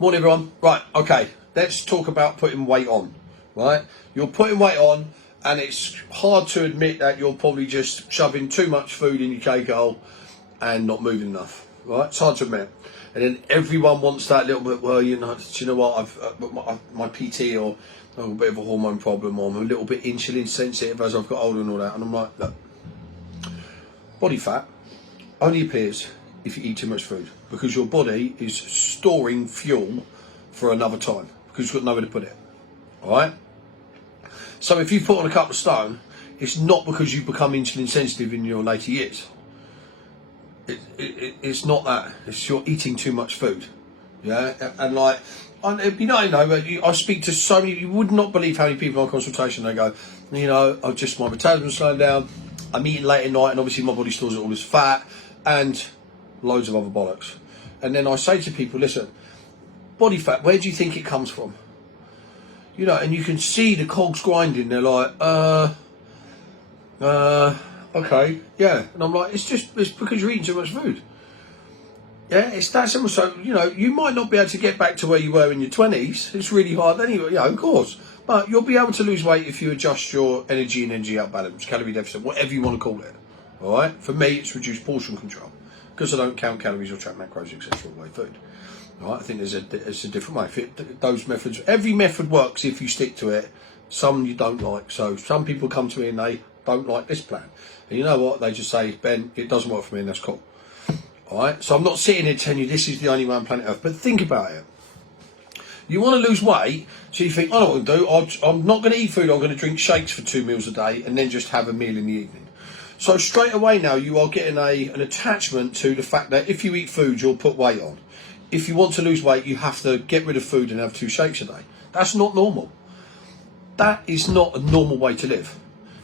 Morning everyone. Right, okay, let's talk about putting weight on, right? You're putting weight on and it's hard to admit that you're probably just shoving too much food in your cake hole and not moving enough, right? It's hard to admit. And then everyone wants that little bit, well, do you know what, I've my PT or I've got a bit of a hormone problem or I'm a little bit insulin sensitive as I've got older and all that. And I'm like, look, body fat only appears if you eat too much food because your body is storing fuel for another time because you've got nowhere to put it. All right. So if you put on a couple of stone, it's not because you've become insulin sensitive in your later years. It's not that. It's you're eating too much food. Yeah, and like, I speak to so many. You would not believe how many people on consultation they go, I've just my metabolism slowing down. I'm eating late at night, and obviously my body stores all this fat and loads of other bollocks. And then I say to people, listen, body fat, where do you think it comes from? And you can see the cogs grinding. They're like, okay, yeah. And I'm like, it's because you're eating too much food. Yeah, it's that simple. So, you might not be able to get back to where you were in your 20s. It's really hard anyway, of course. But you'll be able to lose weight if you adjust your energy and energy out balance, calorie deficit, whatever you want to call it. All right? For me, it's reduced portion control because I don't count calories or track macros, etc. all the way food. All right? I think there's a different way. Those methods, every method works if you stick to it. Some you don't like. So some people come to me and they don't like this plan. And you know what? They just say, Ben, it doesn't work for me and that's cool. All right? So I'm not sitting here telling you this is the only way on planet Earth. But think about it. You want to lose weight, so you think, I know what I'm going to do. I'm not going to eat food. I'm going to drink shakes for 2 meals a day and then just have a meal in the evening. So straight away now you are getting an attachment to the fact that if you eat food, you'll put weight on. If you want to lose weight, you have to get rid of food and have 2 shakes a day. That's not normal. That is not a normal way to live.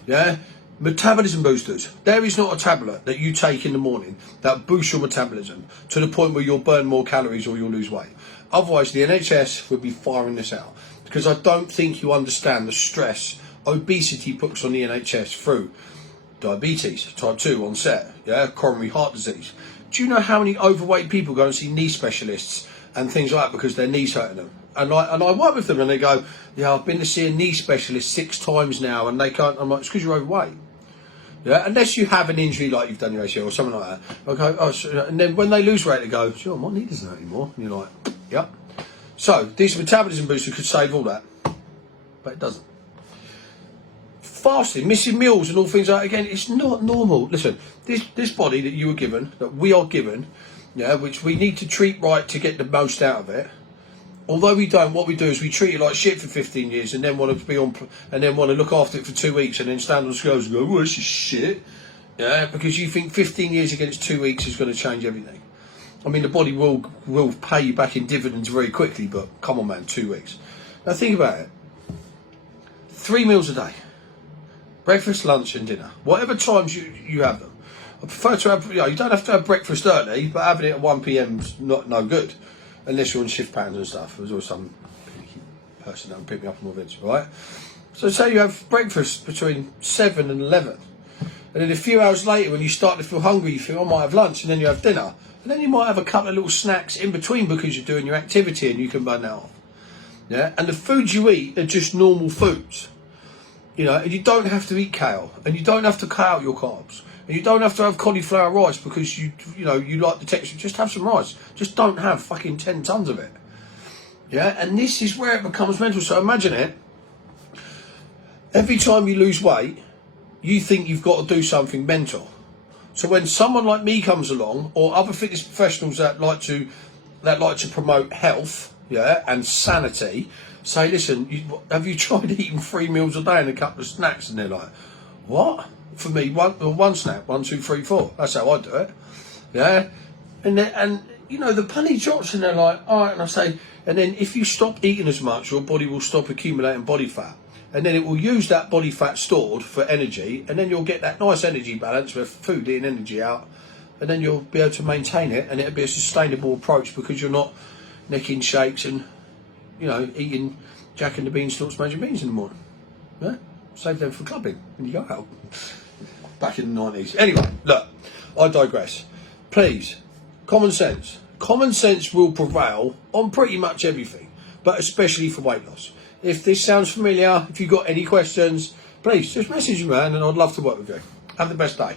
Yeah? Metabolism boosters. There is not a tablet that you take in the morning that boosts your metabolism to the point where you'll burn more calories or you'll lose weight. Otherwise, the NHS would be firing this out because I don't think you understand the stress obesity puts on the NHS through diabetes, type 2 onset, coronary heart disease. Do you know how many overweight people go and see knee specialists and things like that because their knees hurting them? And I work with them and they go, yeah, I've been to see a knee specialist 6 times now and they can't. I'm like, it's because you're overweight. Yeah, unless you have an injury like you've done your ACL or something like that. Okay, and then when they lose weight, they go, sure, my knee doesn't hurt anymore. And you're like, yep. So these metabolism boosters could save all that, but it doesn't. Fasting, missing meals, and all things like that, again, it's not normal. Listen, this body that you were given, that we are given, which we need to treat right to get the most out of it. Although we don't, what we do is we treat it like shit for 15 years and then want to be on, and then want to look after it for 2 weeks and then stand on the scales and go, well, this is shit. Yeah, because you think 15 years against 2 weeks is going to change everything. I mean, the body will pay you back in dividends very quickly, but come on, man, 2 weeks. Now think about it. 3 meals a day. Breakfast, lunch and dinner. Whatever times you have them. I prefer to have, you don't have to have breakfast early, but having it at 1 p.m. is no good. Unless you're on shift patterns and stuff. There's always some person that will pick me up on my vids, right? So say you have breakfast between 7 and 11. And then a few hours later, when you start to feel hungry, you think, I might have lunch, and then you have dinner. And then you might have a couple of little snacks in between because you're doing your activity and you can burn that off. Yeah? And the foods you eat are just normal foods. And you don't have to eat kale. And you don't have to cut out your carbs. And you don't have to have cauliflower rice because you like the texture. Just have some rice. Just don't have fucking 10 tons of it. Yeah, and this is where it becomes mental. So imagine it. Every time you lose weight, you think you've got to do something mental. So when someone like me comes along, or other fitness professionals that like to promote health, and sanity, say, listen, have you tried eating 3 meals a day and a couple of snacks? And they're like, what? For me, one snack, 1, 2, 3, 4. That's how I do it. Yeah, and the penny drops, and they're like, all right. And I say, and then if you stop eating as much, your body will stop accumulating body fat, and then it will use that body fat stored for energy, and then you'll get that nice energy balance with food eating energy out, and then you'll be able to maintain it, and it'll be a sustainable approach because you're not necking shakes and eating Jack and the Beanstalk sponge and beans in the morning. Yeah, save them for clubbing when you go out. Back in the 90s. Anyway, look, I digress. Please, common sense, common sense will prevail on pretty much everything, but especially for weight loss. If this sounds familiar, if you've got any questions, please just message me, man, and I'd love to work with you. Have the best day.